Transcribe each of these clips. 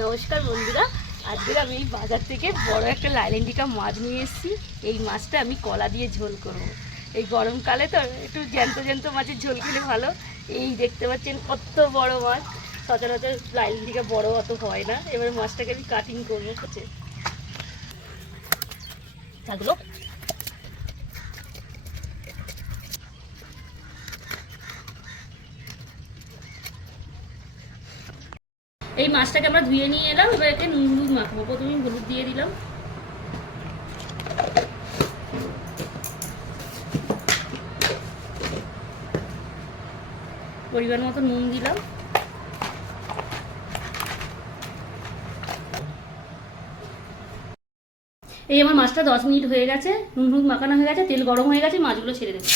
নমস্কার বন্ধুরা আজকে আমি বাজার থেকে বড় একটা লাইলেন্ডিকা মাছ নিয়ে এসেছি। এই মাছটা আমি কলা দিয়ে ঝোল করব। এই গরমকালে তো একটু জ্যান্ত জ্যান্ত মাছের ঝোল খেলে ভালো। এই দেখতে পাচ্ছেন কত বড় মাছ। সচরাচর লাইলেন্ডিকা বড় অত হয় না। এবার মাছটাকে আমি কাটিং করব। থাকল। এই মাছটাকে আমরা ধুয়ে নিয়ে এলাম, এবার একে নুন হলুদ মাখাবো। প্রথমে হলুদ দিয়ে দিলাম। পরিমাণ মতো নুন দিলাম। এই আমার মাছটা দশ মিনিট হয়ে গেছে, নুন হলুদ মাখানো হয়ে গেছে, তেল গরম হয়ে গেছে, মাছগুলো ছেড়ে দেবো।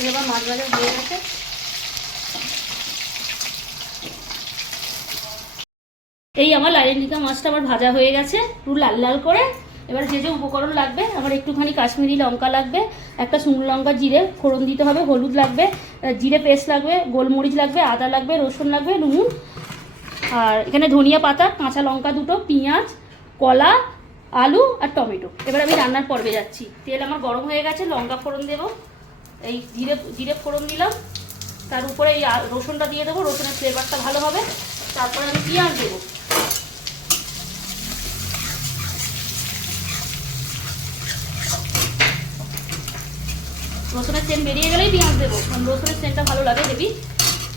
এই আবার মাছ ভাজা হয়ে গেছে। এই আমার লাইলেন্ডিকা মাছটা আমার ভাজা হয়ে গেছে পুরো লাল লাল করে। এবার যে যে উপকরণ লাগবে, আমার একটুখানি কাশ্মীরি লঙ্কা লাগবে, একটা শুকনো লঙ্কা, জিরে ফোড়ন দিতে হবে, হলুদ লাগবে জিরে পেস্ট লাগবে, গোলমরিচ লাগবে, আদা লাগবে, রসুন লাগবে, নুন, আর এখানে ধনিয়া পাতা, কাঁচা লঙ্কা দুটো, পেঁয়াজ, কলা, আলু আর টমেটো। এবার আমি রান্নার পর্বে যাচ্ছি। তেল আমার গরম হয়ে গেছে, লঙ্কা ফোড়ন দেবো। এই জিরে জিরে ফোড়ন দিলাম। তার উপরে এই রসুনটা দিয়ে দেবো, রসুনের ফ্লেভারটা ভালো হবে। তারপরে আমি পেঁয়াজ দেবো। রসুনের সেন্ট বেরিয়ে গেলেই পেঁয়াজ দেবো। কারণ রসুনের সেন্টটা ভালো লাগে দেবি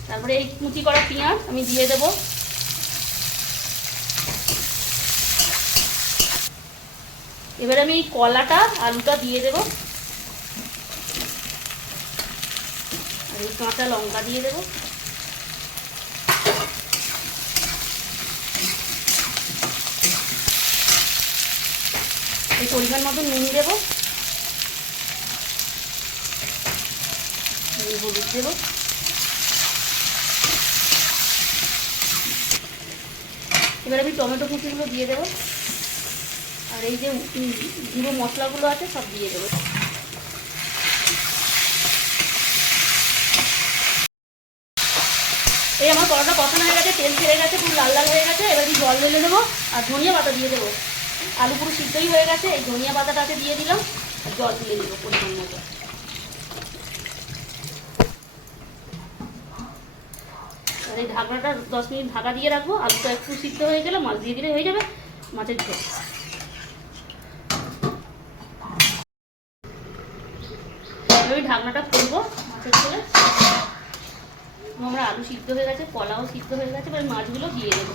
তারপরে এই কুচি করা পেঁয়াজ আমি দিয়ে দেবো। এবার আমি কলাটা, আলুটা দিয়ে দেবো আর এই কাঁচা লঙ্কা দিয়ে দেবো। এই পরিমাণ মতো নুন দেবো। হলুদ দেবো। এবার আমি টমেটো কুচিগুলো দিয়ে দেবো। আর এই যে গুঁড়ো মশলাগুলো আছে সব দিয়ে দেবো। এই আমার কড়াটা কষানো হয়ে গেছে, তেল ছেড়ে গেছে, পুরো লাল লাল হয়ে গেছে, এবার আমি জল ঢেলে দেবো আর ধনিয়া পাতা দিয়ে দেবো। আলু পুরো সিদ্ধই হয়ে গেছে, এই ধনিয়া পাতাটাকে দিয়ে দিলাম, আর জল তুলে দেবো পরিমাণ মতো। আর এই ঢাকনাটা দশ মিনিট ঢাকা দিয়ে রাখব, আলুটা একটু সিদ্ধ হয়ে গেলে মাছ দিয়ে দিলে হয়ে যাবে, মাছের ঝোল। আমি ঢাকনাটা খুলবো মাছের ঝোলে। আমার আলু সিদ্ধ হয়ে গেছে কলাও সিদ্ধ হয়ে গেছে, এবার মাছগুলো দিয়ে দেবো।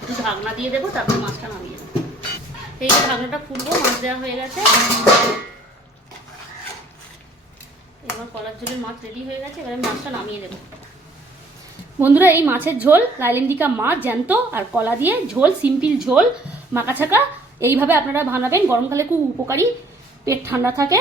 একটু ঢাকনা দিয়ে দেবো, তারপরে মাছটা নামিয়ে দেবো এই ঢাকনাটা খুলবো, মাছ দেওয়া হয়ে গেছে। এবার কলার ঝোলের মাছ রেডি হয়ে গেছে, এবার মাছটা নামিয়ে দেবো বন্ধুরা, এই মাছের ঝোল লাইলেন্ডিকা মাছ জ্যান্ত আর কলা দিয়ে ঝোল, সিম্পল ঝোল মাকাছাকা এইভাবে আপনারা বানাবেন। গরমকালে খুব উপকারী, পেট ঠান্ডা থাকে।